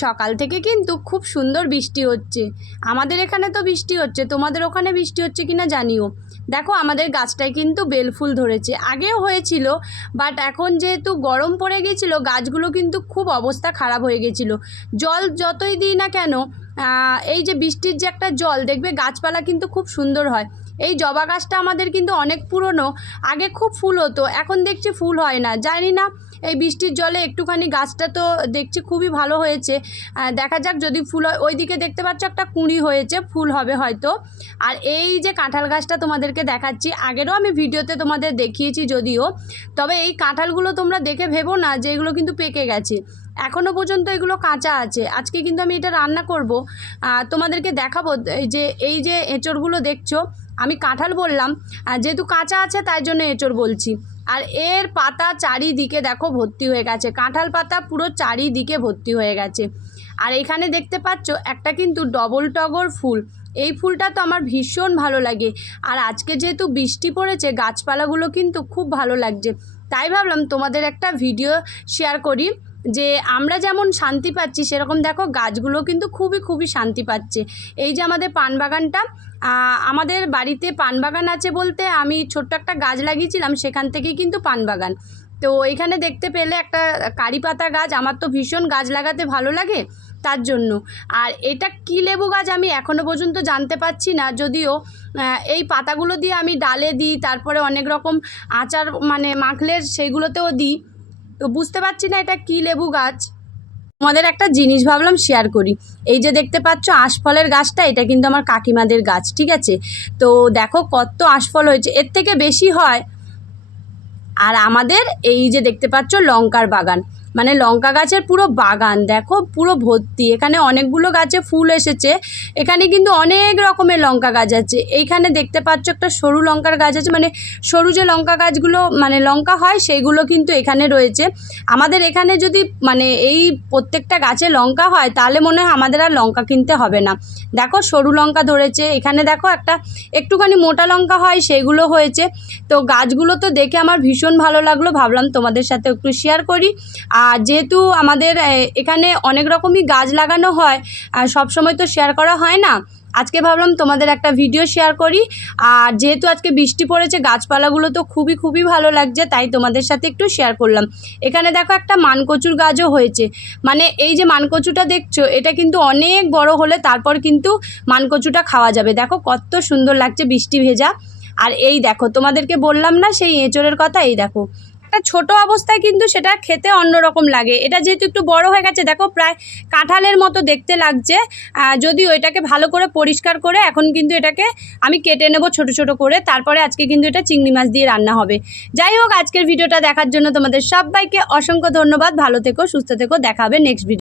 সকাল থেকে কিন্তু খুব সুন্দর বৃষ্টি হচ্ছে। আমাদের এখানে তো বৃষ্টি হচ্ছে, তোমাদের ওখানে বৃষ্টি হচ্ছে কিনা জানিও। দেখো আমাদের গাছটায় কিন্তু বেলফুল ধরেছে, আগেও হয়েছিল, বাট এখন যেহেতু গরম পড়ে গেছিলো গাছগুলো কিন্তু খুব অবস্থা খারাপ হয়ে গেছিলো। জল যতই দিই না কেন, এই যে বৃষ্টির যে একটা জল দেখবে গাছপালা কিন্তু খুব সুন্দর হয়। এই জবা গাছটা আমাদের কিন্তু অনেক পুরনো, আগে খুব ফুল হতো, এখন দেখছি ফুল হয় না, জানি না। এই বৃষ্টির জলে একটুখানি গাছটা তো দেখছি খুবই ভালো হয়েছে, দেখা যাক যদি ফুল হয়। ওইদিকে দেখতে পাচ্ছ একটা কুঁড়ি হয়েছে, ফুল হবে হয়তো। আর এই যে কাঁঠাল গাছটা তোমাদেরকে দেখাচ্ছি, আগেরও আমি ভিডিওতে তোমাদের দেখিয়েছি যদিও, তবে এই কাঁঠালগুলো তোমরা দেখে ভেবো না যে এগুলো কিন্তু পেকে গেছে, এখনও পর্যন্ত এগুলো কাঁচা আছে। আজকে কিন্তু আমি এটা রান্না করব, তোমাদেরকে দেখাবো। এই যে এঁচড়গুলো দেখছো, আমি কাঁঠাল বললাম, যেহেতু কাঁচা আছে তাই জন্য এঁচড় বলছি। আর এর পাতা চারিদিকে দেখো ভর্তি হয়ে গেছে, কাঁঠাল পাতা পুরো চারিদিকে ভর্তি হয়ে গেছে। আর এখানে দেখতে পাচ্ছ একটা কিন্তু ডবল টগর ফুল, এই ফুলটা তো আমার ভীষণ ভালো লাগে। আর আজকে যেহেতু বৃষ্টি পড়েছে গাছপালাগুলো কিন্তু খুব ভালো লাগছে, তাই ভাবলাম তোমাদের একটা ভিডিও শেয়ার করি যে আমরা যেমন শান্তি পাচ্ছি সেরকম দেখো গাছগুলো কিন্তু খুবই শান্তি পাচ্ছে। এই যে আমাদের পান বাগানটা, আমাদের বাড়িতে পান বাগান আছে বলতে আমি ছোট্ট একটা গাছ লাগিয়েছিলাম, সেখান থেকেই কিন্তু পান বাগান। তো এইখানে দেখতে পেলে একটা কারি পাতা গাছ, আমার তো ভীষণ গাছ লাগাতে ভালো লাগে তার জন্য। আর এটা কী লেবু গাছ আমি এখনও পর্যন্ত জানতে পারছি না, যদিও এই পাতাগুলো দিয়ে আমি ডালে দিই, তারপরে অনেক রকম আচার মানে মাখলে সেইগুলোতেও দিই, তো বুঝতে পারছি না এটা কী লেবু গাছ। তোমাদের একটা জিনিস ভাবলাম শেয়ার করি। এই যে দেখতে পাচ্ছ আশফলের গাছটা, এটা কিন্তু আমার কাকিমাদের গাছ, ঠিক আছে? তো দেখো কত আশফল হয়েছে, এর থেকে বেশি হয়। আর আমাদের এই যে দেখতে পাচ্ছ লঙ্কার বাগান, মানে লঙ্কা গাছের পুরো বাগান দেখো পুরো ভর্তি, এখানে অনেকগুলো গাছে ফুল এসেছে। এখানে কিন্তু অনেক রকমের লঙ্কা গাছ আছে। এইখানে দেখতে পাচ্ছ একটা সরু লঙ্কার গাছ আছে, মানে সরু যে লঙ্কা গাছগুলো মানে লঙ্কা হয় সেইগুলো কিন্তু এখানে রয়েছে। আমাদের এখানে যদি মানে এই প্রত্যেকটা গাছে লঙ্কা হয় তাহলে মনে হয় আমাদের আর লঙ্কা কিনতে হবে না। দেখো সরু লঙ্কা ধরেছে, এখানে দেখো একটা একটুখানি মোটা লঙ্কা হয় সেইগুলো হয়েছে। তো গাছগুলো তো দেখে আমার ভীষণ ভালো লাগলো, ভাবলাম তোমাদের সাথে একটু শেয়ার করি। আর যেহেতু আমাদের এখানে অনেক রকমই গাছ লাগানো হয়, আর সবসময় তো শেয়ার করা হয় না, আজকে ভাবলাম তোমাদের একটা ভিডিও শেয়ার করি। আর যেহেতু আজকে বৃষ্টি পড়েছে গাছপালাগুলো তো খুবই ভালো লাগছে, তাই তোমাদের সাথে একটু শেয়ার করলাম। এখানে দেখো একটা মানকচুর গাছও হয়েছে, মানে এই যে মানকচুটা দেখছো এটা কিন্তু অনেক বড় হলে তারপর কিন্তু মানকচুটা খাওয়া যাবে। দেখো কত সুন্দর লাগছে বৃষ্টি ভেজা। আর এই দেখো তোমাদেরকে বললাম না সেই এঁচড়ের কথা, এই দেখো একটা ছোট অবস্থায় কিন্তু সেটা খেতে অন্যরকম লাগে, এটা যেহেতু একটু বড় হয়ে গেছে দেখো প্রায় কাঁঠালের মতো দেখতে লাগছে। যদিও এটাকে ভালো করে পরিষ্কার করে এখন কিন্তু এটাকে আমি কেটে নেব ছোট করে, তারপরে আজকে কিন্তু এটা চিংড়ি মাছ দিয়ে রান্না হবে। যাই হোক, আজকের ভিডিওটা দেখার জন্য তোমাদের সবাইকে অসংখ্য ধন্যবাদ। ভালো থেকো, সুস্থ থেকো, দেখা হবে নেক্সট ভিডিও।